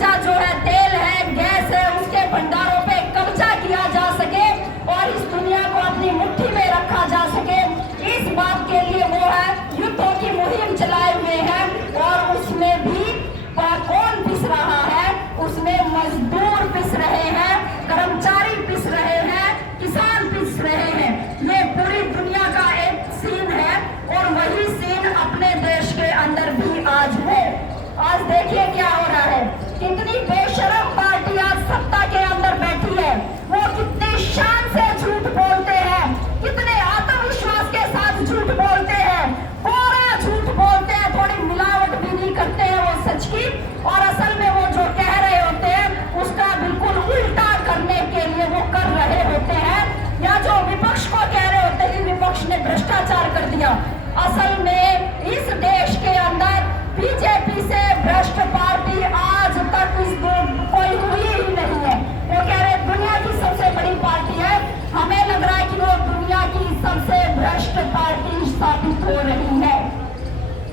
कब्जा जो है, तेल है, गैस है, उसके भंडारों पे कब्जा किया जा सके और इस दुनिया को अपनी मुट्ठी में रखा जा सके, इस बात के लिए वो है युद्धों की मुहिम चलाए हुए हैं। और उसमें भी कौन पिस रहा है? उसमें मजदूर पिस रहे हैं, कर्मचारी पिस रहे हैं, किसान पिस रहे हैं। ये पूरी दुनिया का एक सीन है और वही सीन अपने देश के अंदर भी आज है। आज देखिए क्या हो रहा है, कितनी बेशरम पार्टी आज सत्ता के अंदर बैठी है। वो कितनी शान से झूठ बोलते हैं, कितने आत्मविश्वास के साथ झूठ बोलते हैं, पूरा झूठ बोलते हैं, थोड़ी मिलावट भी नहीं करते हैं वो सच की, और असल में वो जो कह रहे होते हैं उसका बिल्कुल उल्टा करने के लिए वो कर रहे होते हैं। या जो विपक्ष को कह रहे होते हैं कि विपक्ष ने भ्रष्टाचार कर दिया, असल में इस देश के अंदर बीजेपी से भ्रष्ट पार्टी आज तक कोई हुई ही नहीं है। वो कह रहे दुनिया की सबसे बड़ी पार्टी है, हमें लग रहा है कि वो दुनिया की सबसे भ्रष्ट पार्टी साबित हो रही है।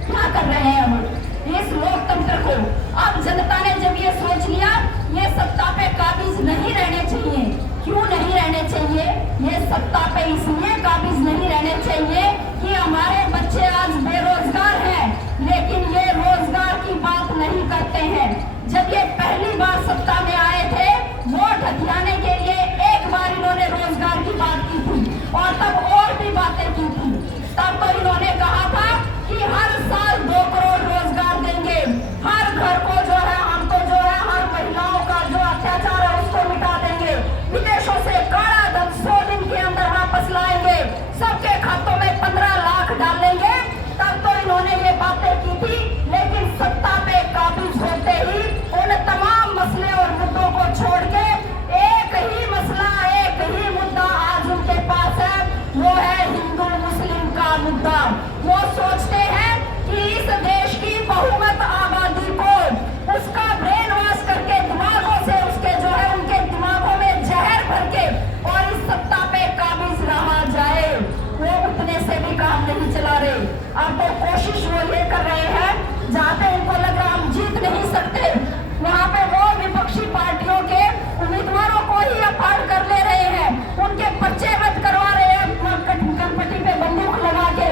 क्या कर रहे हैं हम इस लोकतंत्र को? अब जनता ने जब ये सोच लिया ये सत्ता पे काबिज नहीं रहने चाहिए। क्यों नहीं रहने चाहिए? ये सत्ता पे इसलिए काबिज नहीं रहने चाहिए कि हमारे बच्चे आज बेरोजगार हैं, लेकिन ये रोजगार की बात नहीं करते हैं। जब ये पहली बार सत्ता में आए थे, वोट हथियाने के लिए एक बार इन्होंने रोजगार की बात की थी और तब और भी बातें की थी। तब तो इन्होंने कहा था कि हर साल 2 करोड़ रोजगार देंगे, हर घर को जो है हमको जो है हर महिलाओं का जो अत्याचार है उसको मिटा देंगे, विदेशों से काला धन 100 दिन के अंदर वापस लाएंगे, सबके खातों में 15 लाख डालेंगे। तब तो इन्होंने ये बातें की थी, लेकिन सत्ता पे काबिज होते ही उन तमाम मसले और मुद्दों को छोड़ के एक ही मसला, एक ही मुद्दा आज उनके पास है, वो है हिंदू मुस्लिम का मुद्दा। वो सोचते हैं कि इस देश की बहुमत आबादी को उसका ब्रेन वॉश करके दिमागों से उसके जो है उनके दिमागों में जहर भर के और इस सत्ता पे काबिज रहा जाए। वो उतने से भी काम नहीं चला रहे। अब तो कोशिश वो ये कर रहे हैं जहाँ पे उनको लग रहा हम जीत नहीं सकते, वहाँ पे वो विपक्षी पार्टियों के उम्मीदवारों को ही अपार कर ले रहे हैं, उनके पर्चे रद्द करवा रहे हैं कनपट्टी पे बंदूक लगा के।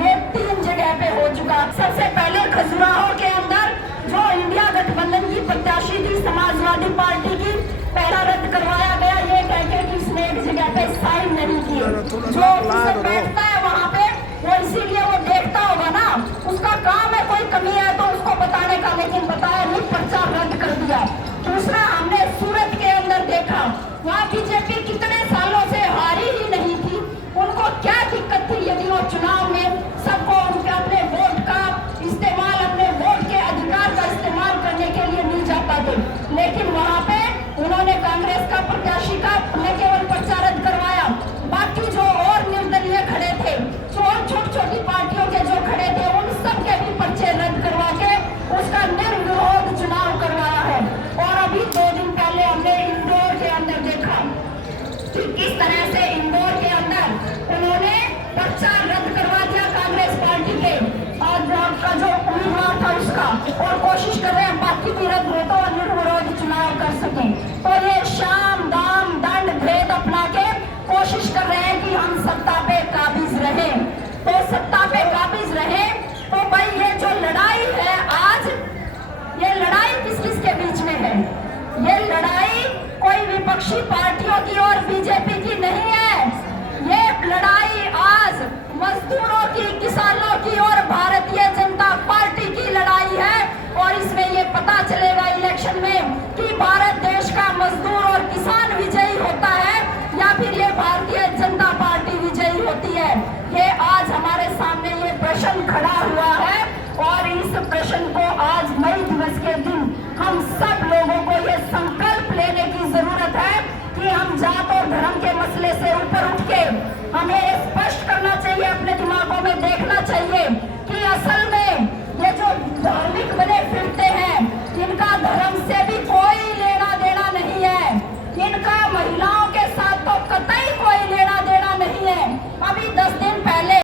ये 3 जगह पे हो चुका। सबसे पहले खजुराहो के अंदर जो इंडिया गठबंधन की प्रत्याशी थी समाजवादी पार्टी की, पहला रद्द करवाया गया ये कहकर कि इसने एक जगह पे साइन नहीं किए। जो बैठता है वहाँ पे वो इसीलिए वो देखता होगा ना, उसका काम है कोई कमी है तो उसको बताने का, लेकिन बताया नहीं, पर्चा रद्द कर दिया। दूसरा हमने सूरत के अंदर देखा, वहाँ बीजेपी कितने सालों से हारी ही नहीं थी। उनको क्या दिक्कत थी यदि वो चुनाव में सबको उनके अपने वोट का इस्तेमाल, अपने वोट के अधिकार का इस्तेमाल करने के लिए मिल जाता थे, लेकिन वहाँ पे उन्होंने कांग्रेस का प्रत्याशी का न केवल पर्चा रद्द करवाया, बाकी जो और निर्दलीय खड़े थे, जो छोटी छोटी पार्टियों के जो खड़े थे, उन सब के भी पर्चे रद्द करवा के उसका निर्विरोध चुनाव करवाया है। और अभी 2 दिन पहले हमने इंदौर के अंदर देखा कि किस तरह से इंदौर के अंदर उन्होंने पर्चा रद्द करवा दिया कांग्रेस पार्टी के और का जो उम्मीदवार था उसका, और कोशिश कर रहे हैं बाकी भी रद्द हो तो निर्विरोध चुनाव कर सके। तो ये शाम दाम दंड भेद अपना के कोशिश कर रहे हैं कि हम सत्ता पे काबिज रहे। तो सत्ता पे काबिज रहे तो भाई ये जो लड़ाई है आज, ये लड़ाई किस किस के बीच में है? ये लड़ाई कोई विपक्षी पार्टियों की और बीजेपी की नहीं है। ये लड़ाई आज मजदूरों की, किसानों की और भारतीय जनता पार्टी की लड़ाई है। और इसमें ये पता चलेगा इलेक्शन में कि भारत देश का मजदूर और किसान विजयी होता है या फिर ये भारतीय जनता पार्टी विजयी होती है। ये आज हमारे सामने ये प्रश्न खड़ा हुआ है और इस प्रश्न को आज मई दिवस के दिन